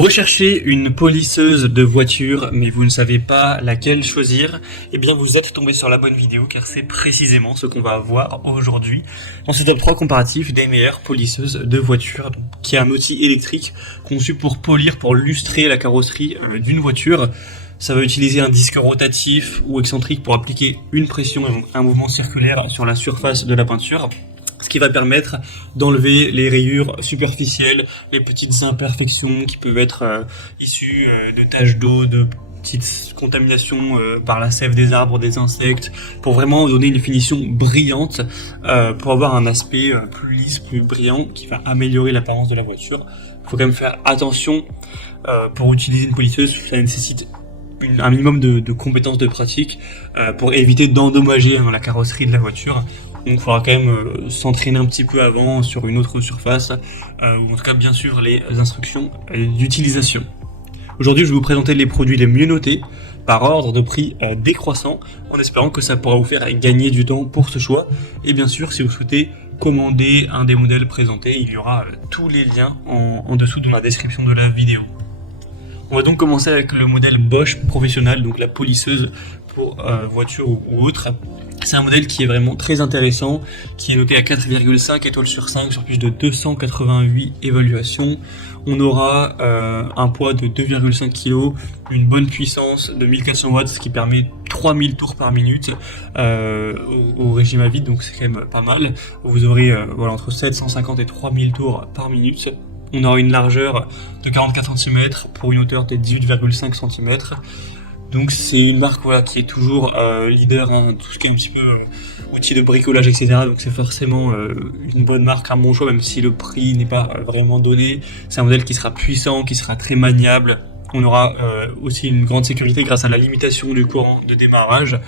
Vous recherchez une polisseuse de voiture, mais vous ne savez pas laquelle choisir, eh bien vous êtes tombé sur la bonne vidéo, car c'est précisément ce qu'on va voir aujourd'hui dans ce top 3 comparatif des meilleures polisseuses de voiture, qui est un outil électrique conçu pour polir, pour lustrer la carrosserie d'une voiture. Ça va utiliser un disque rotatif ou excentrique pour appliquer une pression et un mouvement circulaire sur la surface de la peinture, ce qui va permettre d'enlever les rayures superficielles, les petites imperfections qui peuvent être issues de taches d'eau, de petites contaminations par la sève des arbres, des insectes, pour vraiment donner une finition brillante, pour avoir un aspect plus lisse, plus brillant, qui va améliorer l'apparence de la voiture. Il faut quand même faire attention pour utiliser une polisseuse, ça nécessite un minimum de compétences de pratique pour éviter d'endommager la carrosserie de la voiture. Donc il faudra quand même s'entraîner un petit peu avant sur une autre surface, ou en tout cas bien suivre les instructions d'utilisation. Aujourd'hui, je vais vous présenter les produits les mieux notés par ordre de prix décroissant, en espérant que ça pourra vous faire gagner du temps pour ce choix. Et bien sûr, si vous souhaitez commander un des modèles présentés, il y aura tous les liens en dessous dans la description de la vidéo. On va donc commencer avec le modèle Bosch Professionnal, donc la polisseuse pour voiture ou autre. C'est un modèle qui est vraiment très intéressant, qui est noté à 4,5 étoiles sur 5 sur plus de 288 évaluations. On aura un poids de 2,5 kg, une bonne puissance de 1400 watts, ce qui permet 3000 tours par minute au régime à vide, donc c'est quand même pas mal. Vous aurez entre 750 et 3000 tours par minute. On aura une largeur de 44 cm pour une hauteur de 18,5 cm. Donc c'est une marque qui est toujours leader, tout ce qui est un petit peu outil de bricolage, etc. Donc c'est forcément une bonne marque, un bon choix, même si le prix n'est pas vraiment donné. C'est un modèle qui sera puissant, qui sera très maniable. On aura aussi une grande sécurité grâce à la limitation du courant de démarrage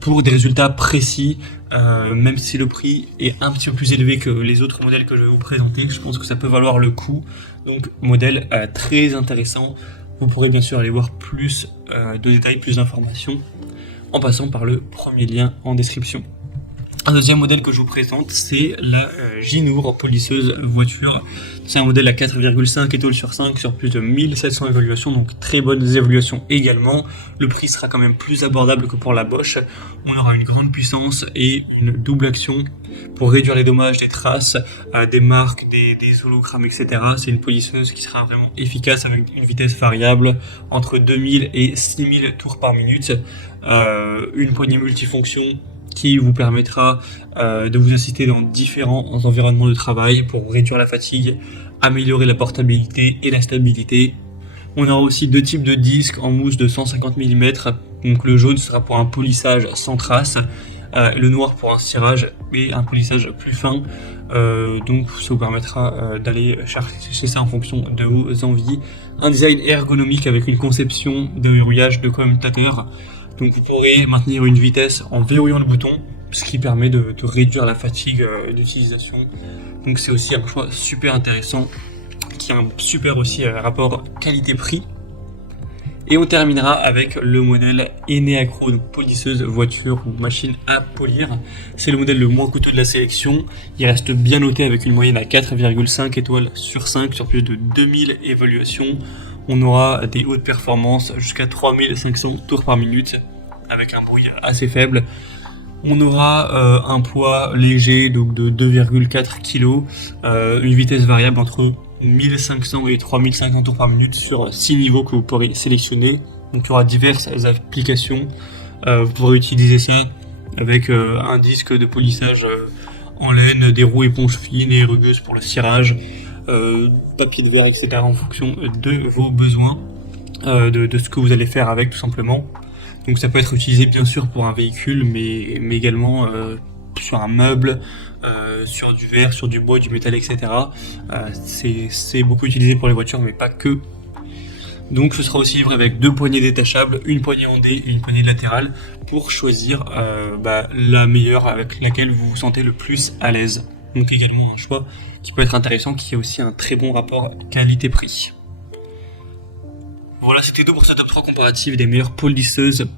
pour des résultats précis, même si le prix est un petit peu plus élevé que les autres modèles que je vais vous présenter. Je pense que ça peut valoir le coup. Donc modèle très intéressant. Vous pourrez bien sûr aller voir plus de détails, plus d'informations en passant par le premier lien en description. Un deuxième modèle que je vous présente, c'est la Ginour polisseuse voiture. C'est un modèle à 4,5 étoiles sur 5 sur plus de 1700 évaluations, donc très bonnes évaluations également. Le prix sera quand même plus abordable que pour la Bosch. On aura une grande puissance et une double action pour réduire les dommages des traces, des marques, des hologrammes, etc. C'est une polisseuse qui sera vraiment efficace avec une vitesse variable entre 2000 et 6000 tours par minute, une poignée multifonction qui vous permettra de vous assister dans différents environnements de travail pour réduire la fatigue, améliorer la portabilité et la stabilité. On aura aussi deux types de disques en mousse de 150 mm, donc le jaune sera pour un polissage sans trace, le noir pour un cirage et un polissage plus fin, donc ça vous permettra d'aller chercher ça en fonction de vos envies. Un design ergonomique avec une conception de verrouillage de commutateur. Donc vous pourrez maintenir une vitesse en verrouillant le bouton, ce qui permet de réduire la fatigue d'utilisation. Donc c'est aussi un choix super intéressant, qui a un super aussi rapport qualité-prix. Et on terminera avec le modèle Eneacro, donc polisseuse voiture ou machine à polir. C'est le modèle le moins coûteux de la sélection. Il reste bien noté avec une moyenne à 4,5 étoiles sur 5 sur plus de 2000 évaluations. On aura des hautes performances jusqu'à 3500 tours par minute avec un bruit assez faible. On aura un poids léger donc de 2,4 kg, une vitesse variable entre 1500 et 3500 tours par minute sur 6 niveaux que vous pourrez sélectionner. Donc il y aura diverses applications. Vous pourrez utiliser ça avec un disque de polissage en laine, des roues éponges fines et rugueuses pour le cirage, papier de verre, etc. en fonction de vos besoins, de ce que vous allez faire avec tout simplement. Donc ça peut être utilisé bien sûr pour un véhicule, mais également sur un meuble, sur du verre, sur du bois, du métal, etc. C'est beaucoup utilisé pour les voitures, mais pas que. Donc ce sera aussi livré avec deux poignées détachables, une poignée en D et une poignée latérale, pour choisir la meilleure avec laquelle vous vous sentez le plus à l'aise. Donc également un choix qui peut être intéressant, qui a aussi un très bon rapport qualité-prix. Voilà, c'était tout pour ce top 3 comparatif des meilleures polisseuses